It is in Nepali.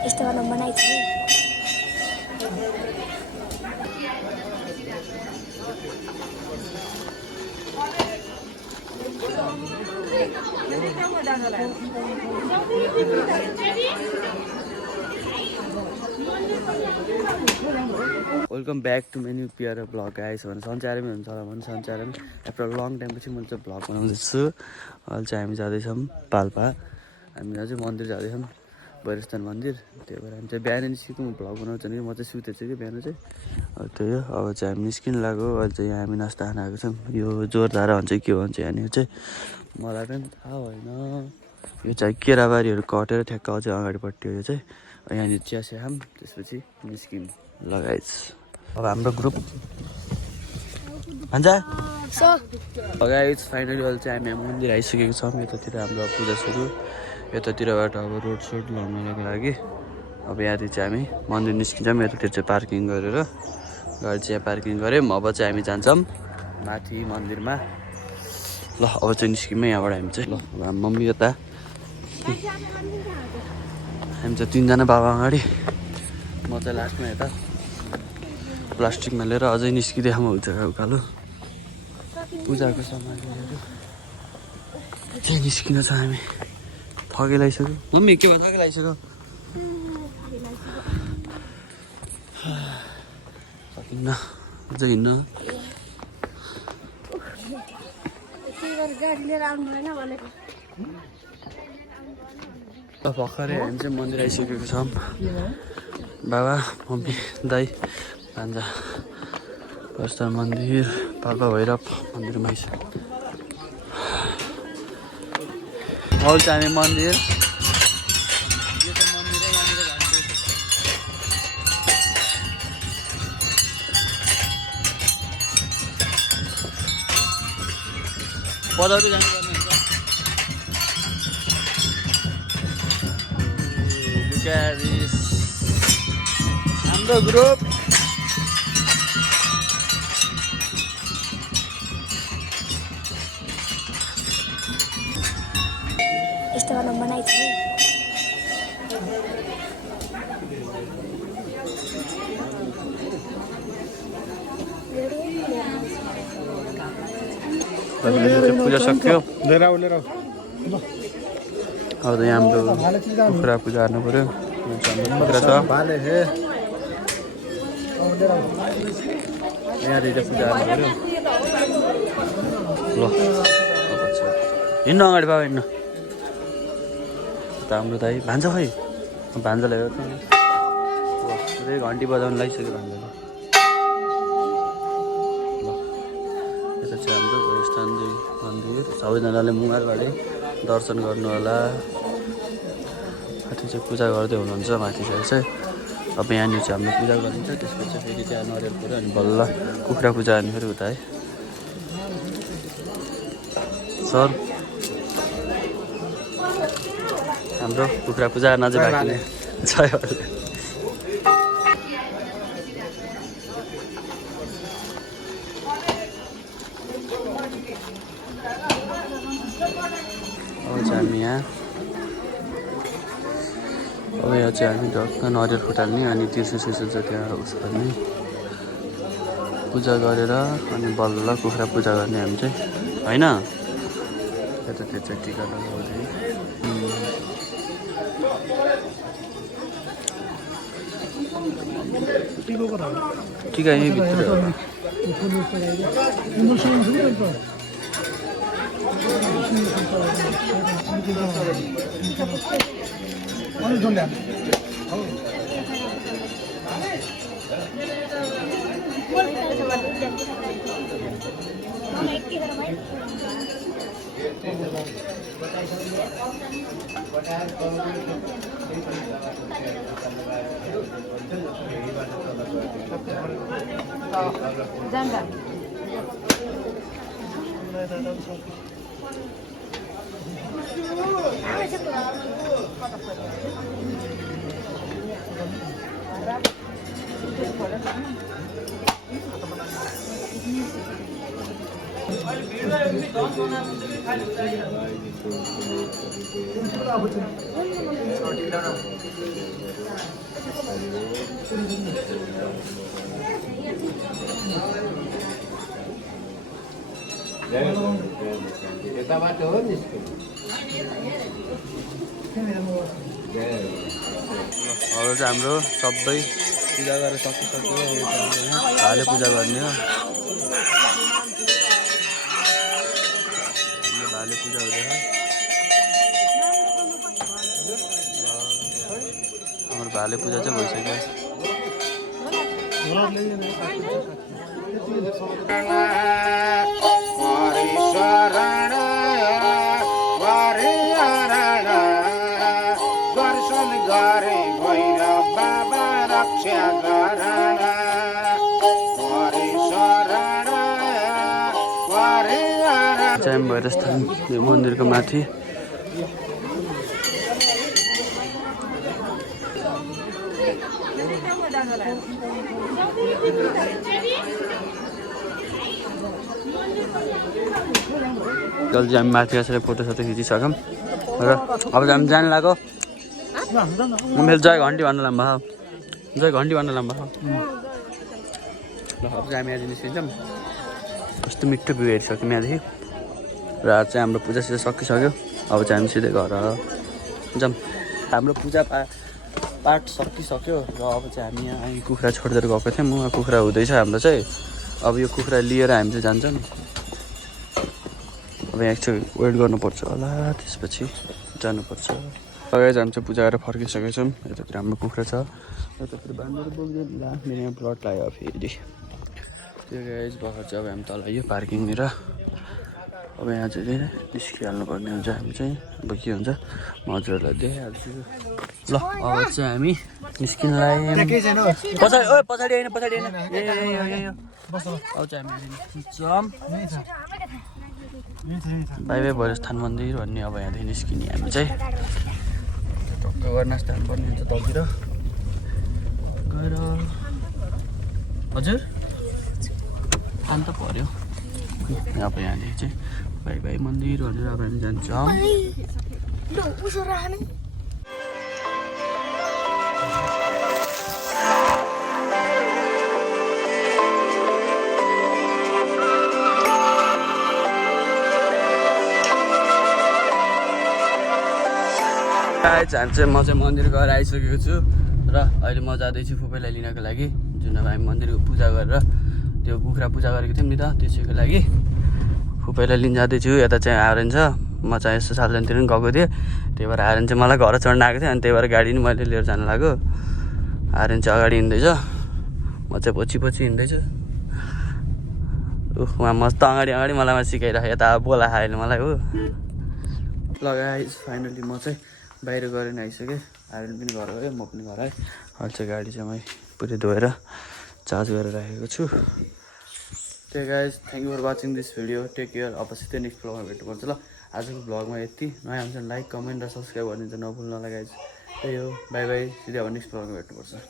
यस्तो गर्न मनाइ छ। वेलकम ब्याक टु मेन्यु पियर ब्लग गाइस भने सन्चारमै हुन्छ होला भने सन्चारमै आफ्टर लङ टाइमपछि मैले चाहिँ ब्लग बनाउँदैछु। अहिले चाहिँ हामी जाँदैछौँ पाल्पा। हामी अझै मन्दिर जाँदैछौँ भैरवस्थान मन्दिर। त्यही भएर हामी चाहिँ बिहान निस्केको म भ्लग बनाउँछु नि म चाहिँ सुतेछु कि बिहान चाहिँ त्यही हो। अब चाहिँ हामी निस्किनु लाग्यो। अहिले चाहिँ यहाँ हामी नास्ता खान आएको छौँ। यो जोरदार भन्छ के भन्छ यहाँनिर चाहिँ मलाई पनि थाहा भएन। यो चाहिँ केराबारीहरू कटेर ठ्याक्क अझै अगाडिपट्टि हो यो चाहिँ। यहाँनिर चिया सिया खाऊँ त्यसपछि निस्किनु लगाइज। अब हाम्रो ग्रुप भन्छ गाइज फाइनली अहिले चाहिँ हामी मन्दिर आइसकेको छौँ। यतातिर हाम्रो पूजा सुरु। यतातिरबाट अब रोड सोड लगाउनको लागि अब यहाँतिर चाहिँ हामी मन्दिर निस्किन्छौँ। यतातिर चाहिँ पार्किङ गरेर गाडी चाहिँ यहाँ पार्किङ गऱ्यौँ। अब चाहिँ हामी जान्छौँ माथि मन्दिरमा। ल अब चाहिँ निस्कियौँ यहाँबाट हामी चाहिँ। ल अब मम्मी यता हामी चाहिँ तिनजना बाबा अगाडि म चाहिँ लास्टमा यता प्लास्टिकमा लिएर अझै निस्किँदै म उचालो उकालो पूजाको सामानहरू चाहिँ निस्किन छ। हामी थके लगाइसक्यो। मम्मी के भयो थके लगाइसक्यो? सकिन्न अझै हिँड्न। भर्खरै हामी चाहिँ मन्दिर आइसकेको छौँ। बाबा मम्मी दाइ भान्जा भैरवस्थान मन्दिर पाल्पा भैरव मन्दिरमा आइसक्यो। अहिले चाहिँ हामी मन्दिर बजाउँदै जानुपर्ने हुन्छ। Look at this. हाम्रो ग्रुप यस्तो गर्न मनाइ छ। पूजा सक्यो। अब त यहाँ हाम्रो कुखुरा पूजा गर्नु पऱ्यो। कुखुरा छ यहाँनिर पूजा गर्नु पऱ्यो। ल हिँड्नु अगाडि बाबा हिँड्नु। त हाम्रो दाइ भान्जा खै भान्जालाई हो त पुरै घन्टी बजाउनु लागिसक्यो भान्जाले। ल यता चाहिँ हाम्रो भैरवस्थानजी मन्दिर। सबैजनाले मुहारबाटै दर्शन गर्नु होला। माथि चाहिँ पूजा गर्दै हुनुहुन्छ माथि चाहिँ। अब यहाँनिर चाहिँ हाम्रो पूजा गरिन्छ। त्यसपछि फेरि त्यहाँ नरिवल पऱ्यो अनि बल्ल कुखुरा पूजा गर्ने फेरि उता है सर। हाम्रो कुखुरा पूजा नजिक बाँकी छ। अब चाहिँ हामी यहाँ चाहिँ हामी ढक्क नरिवल फुटाल्ने अनि तिर्सो सिर्सो चाहिँ त्यहाँ उस गर्ने पूजा गरेर अनि बल्ल कुखुरा पूजा गर्ने हामी चाहिँ होइन। यतातिर चाहिँ टिका लगाउँदै टिका यहीँभित्र यताबाट हो निस्क्यो अब चाहिँ हाम्रो सबै पूजा गरेर सकिसक्यो भाले पूजा गर्ने हो भाले पूजा हुँदैछ हाम्रो भाले पूजा चाहिँ भइसक्यो दर्शन गरे भैरव बाबा रक्षा गरण जाम भएर स्थान यो मन्दिरको माथि जल्दी हामी माथि बसेर फोटोसोटो खिचिसक्यौँ र अब हामी जानु लाग्यो मेरो जय घन्टी भन्न लाम्बा जय घन्टी भन्न लाम्बा ल अब चाहिँ हामी आज निस्किन्छौँ कस्तो मिठो भ्यू हेरिसक्यौँ यहाँदेखि र आज चाहिँ हाम्रो पूजा सुजा सकिसक्यो अब चाहिँ हामी सिधै घर जाऊँ हाम्रो पूजा पाठ सकिसक्यो र अब चाहिँ हामी यहाँ अहिले कुखुरा छोडेर गएको थियौँ म कुखुरा हुँदैछ हाम्रो चाहिँ अब यो कुखुरा लिएर हामी चाहिँ जान्छौँ अब यहाँ एकचोटि वेट गर्नुपर्छ होला त्यसपछि जानुपर्छ अगाडि हामी चाहिँ पूजा गरेर फर्किसकेको छौँ यतातिर हाम्रो कुखुरा छ यतातिर बाँधेर बोक्दैन ला मेरो यहाँ प्लट लाग्यो फेरि त्यो गाइज भर्खर चाहिँ अब हामी तल यो पार्किङनिर अब यहाँ चाहिँ निस्किहाल्नु पर्ने हुन्छ हामी चाहिँ अब के हुन्छ म हजुरहरूलाई देखाइहाल्छु ल अब चाहिँ हामी निस्किन लाग्यौँ पछाडि होइन ए अब चाहिँ हामी निस्किन्छौँ बाई बाई भैरवस्थान मन्दिर भन्ने अब यहाँदेखि निस्किने हामी चाहिँ टक्क गर्न स्थान पर्ने हुन्छ तलतिर गएर हजुर अन्त पर्यो अब यहाँदेखि चाहिँ बाई बाई मन्दिर भनेर अब हामी जान्छौँ म चाहिँ मन्दिर गएर आइसकेको छु र अहिले म जाँदैछु फुपैलाई लिनको लागि जुन अब हामी मन्दिरको पूजा गरेर त्यो कुखुरा पूजा गरेको थियौँ नि त त्यसैको लागि फुपैलाई लिन जाँदैछु यता चाहिँ आइरहन छ म चाहिँ यस्तो सालजनतिर पनि गएको थिएँ त्यही भएर आइरहन चाहिँ मलाई घर चढ्न आएको थिएँ अनि त्यही भएर गाडी पनि मैले लिएर जानु लाग्यो आइरहन चाहिँ अगाडि हिँड्दैछ म चाहिँ पछि पछि हिँड्दैछु उहाँ मस्त अगाडि मलाई सिकाइराख्यो यता बोला खायो मलाई हो लगाएँ फाइनली म चाहिँ बाहिर गएर नै आइसकेँ आइरन पनि घर गयो म पनि घर आएँ अहिले चाहिँ गाडी चाहिँ मैले पुरै धोएर चार्ज गरेर राखेको छु त्यही guys thank you for watching this video take care अब सिधै नेक्स्ट ब्लगमा भेट्नुपर्छ ल आजको ब्लगमा यति नयाँ हुन्छ लाइक कमेन्ट र सब्सक्राइब गर्ने चाहिँ नभुल्नु होला गाइज त्यही हो बाई बाई सिधै अब नेक्स्ट ब्लगमा भेट्नुपर्छ